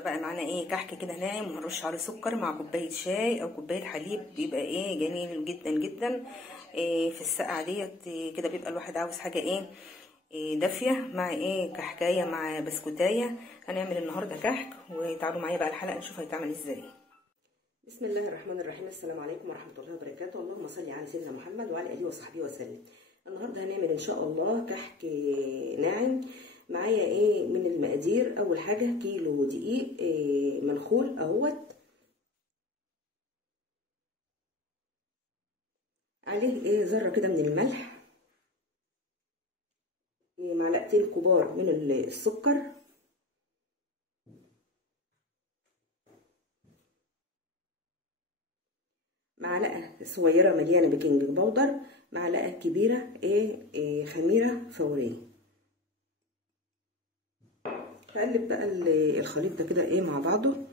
النهارده بقى معانا ايه كحك كده ناعم، وهنرش عليه سكر مع كوبايه شاي او كوبايه حليب، بيبقى ايه جميل جدا جدا. إيه في السقعه ديت إيه كده بيبقى الواحد عاوز حاجه إيه دافيه مع ايه كحكايه مع بسكوتايه. هنعمل النهارده كحك، وتعالوا معايا بقى الحلقه نشوف هيتعمل ازاي. بسم الله الرحمن الرحيم. السلام عليكم ورحمه الله وبركاته. اللهم صل على سيدنا محمد وعلى اله وصحبه وسلم. النهارده هنعمل ان شاء الله كحك ناعم. معايا ايه من المقادير؟ اول حاجه كيلو دقيق منخول اهوت، عليه ايه ذره كده من الملح، معلقتين كبار من السكر، معلقه صغيره مليانه بيكنج باودر، معلقه كبيره خميره فوريه. هقلب بقى الخليط ده كده مع بعضه.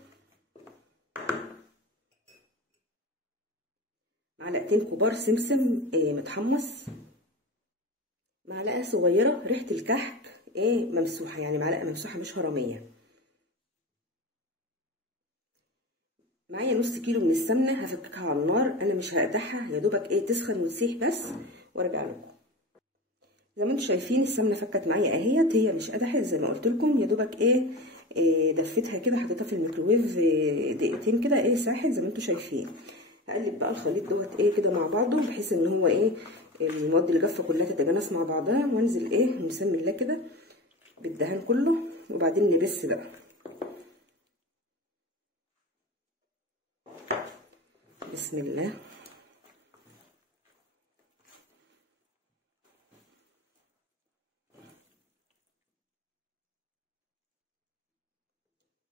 معلقتين كبار سمسم متحمص، معلقه صغيره ريحه الكحك ممسوحه، يعني معلقه ممسوحه مش هرميه. معايا نص كيلو من السمنه هفككها على النار، انا مش هقدحها، يا دوبك تسخن وتسيح بس وارجع لكم. زي ما انتم شايفين السمنه فكت معايا اهيت، هي مش قدحت زي ما قلت لكم، يا دوبك دفتها كده، حطيتها في الميكروويف دقيقتين كده ساحت زي ما انتم شايفين. هقلب بقى الخليط دوت كده مع بعضه، بحيث ان هو المواد اللي جافه كلها تتجانس مع بعضها، وانزل بسم الله كده بالدهان كله، وبعدين نبس بقى. بسم الله.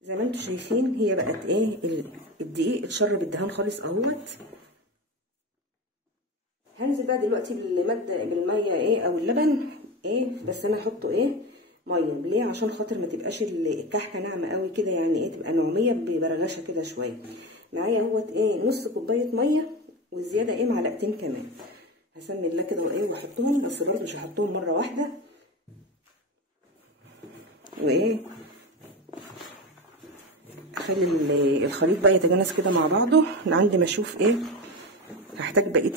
زي ما انتم شايفين هي بقت الدقيق اتشرب الدهان خالص اهوت. هنزل بقى دلوقتي بالميه او اللبن بس انا هحطه ميه. ليه؟ عشان خاطر ما تبقاش الكحكه ناعمه قوي كده، يعني تبقى نعوميه ببرغشه كده شويه. معايا اهوت نص كوبايه ميه، والزياده معلقتين كمان. هسمي الله كده واحطهم، بس برضه مش هحطهم مره واحده. اخلي الخليط بقى يتجانس كده مع بعضه لعند ما اشوف هحتاج بقيه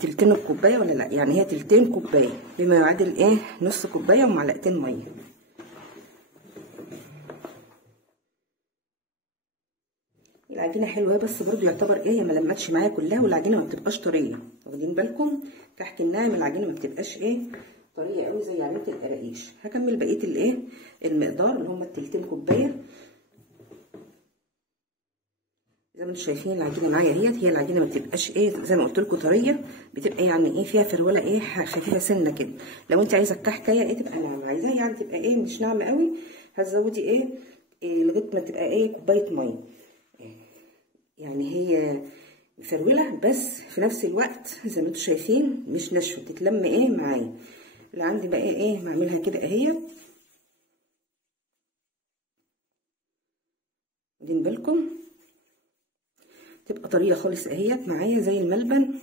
تلتين الكوبايه ولا لا. يعني هي تلتين كوبايه بما يعادل نص كوبايه ومعلقتين ميه. العجينه حلوه، بس برضو يعتبر هي ما لمتش معايا كلها، والعجينه ما بتبقاش طريه. واخدين بالكم؟ كحك الناعم العجينه ما بتبقاش طريه قوي زي عجينه القراقيش. هكمل بقيه المقدار اللي هم التلتين كوبايه. زي ما انتم شايفين العجينه معايا هي العجينه ما بتبقاش زي ما قلت لكم طريه، بتبقى يعني فيها فروله خفيفه سنه كده. لو انت عايزه الكحكايه تبقى ناعمه، عايزاها يعني تبقى مش ناعمه قوي، هتزودي لغايه ما تبقى كوبايه ميه. يعني هي مفروله بس في نفس الوقت زي ما انتم شايفين مش ناشفه، تتلم معايا. اللي عندي بقى بعملها كده واخدين بالكم؟ تبقى طريه خالص معايا زي الملبن.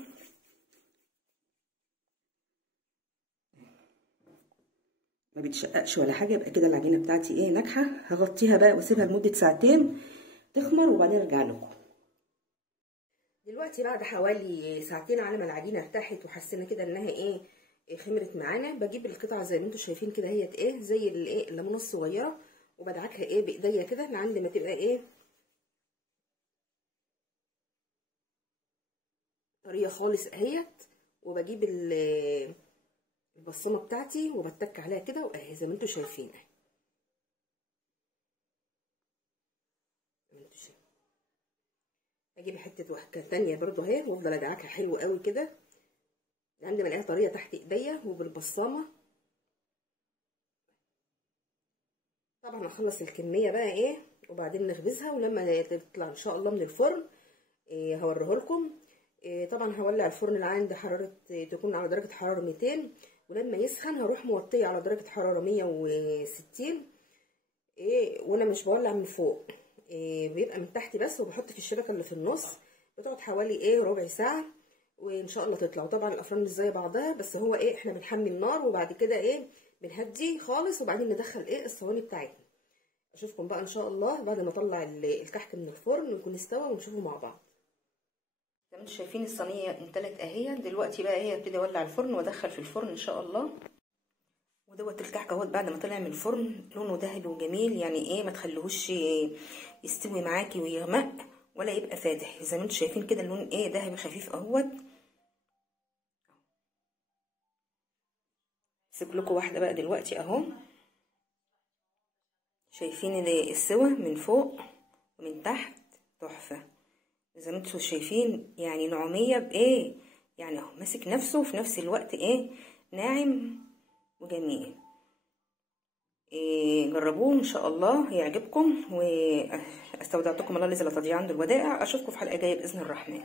ما بتشققش ولا حاجه، يبقى كده العجينه بتاعتي ناجحه. هغطيها بقى واسيبها لمده ساعتين تخمر، وبعدين ارجع لكم. دلوقتي بعد حوالي ساعتين على ما العجينه ارتاحت وحسينا كده انها خمرت معانا، بجيب القطعه زي ما انتم شايفين كده هي زي الليمونه الصغيره، وبدعكها بايديا كده لعند ما تبقى طريه خالص وبجيب البصمه بتاعتي وبتك عليها كده زي ما انتم شايفين اجيب حته وحكه تانيه برضو وافضل ادعكها حلو قوي كده لعند ما الاقيها طريه تحت ايديا وبالبصامه. طبعا هخلص الكميه بقى وبعدين نخبزها، ولما تطلع ان شاء الله من الفرن هوريه لكم. طبعا هولع الفرن اللي عند حراره تكون على درجه حراره 200، ولما يسخن هروح موطيه على درجه حراره 160. وانا مش بولع من فوق، بيبقى من تحت بس، وبحط في الشبكه اللي في النص. بتقعد حوالي ربع ساعه وان شاء الله تطلع. طبعا الافران مش زي بعضها، بس هو احنا بنحمي النار، وبعد كده بنهدي خالص، وبعدين ندخل الصواني بتاعتنا. اشوفكم بقى ان شاء الله بعد ما اطلع الكحك من الفرن ويكون استوى ونشوفه مع بعض. زي ما انتم شايفين الصينيه امتلت اهي. دلوقتي بقى ايه ابتدي اولع الفرن وادخل في الفرن ان شاء الله. ودوت الكحك اهوت بعد ما طلع من الفرن لونه ذهبي وجميل، يعني ايه ما تخليهوش يستوي معاكي ويغمق ولا يبقى فاتح. زي ما انتم شايفين كده اللون ايه ذهبي خفيف اهوت. هسيب لكم واحده بقى دلوقتي اهو. شايفين السوا من فوق ومن تحت تحفه. زي ما انتم شايفين يعني نعوميه بايه، يعني اهو ماسك نفسه في نفس الوقت ايه ناعم وجميل. جربوه ان شاء الله هيعجبكم، واستودعتكم الله الذي لا تضيع عنده الودائع. اشوفكم في حلقه جايه باذن الرحمن.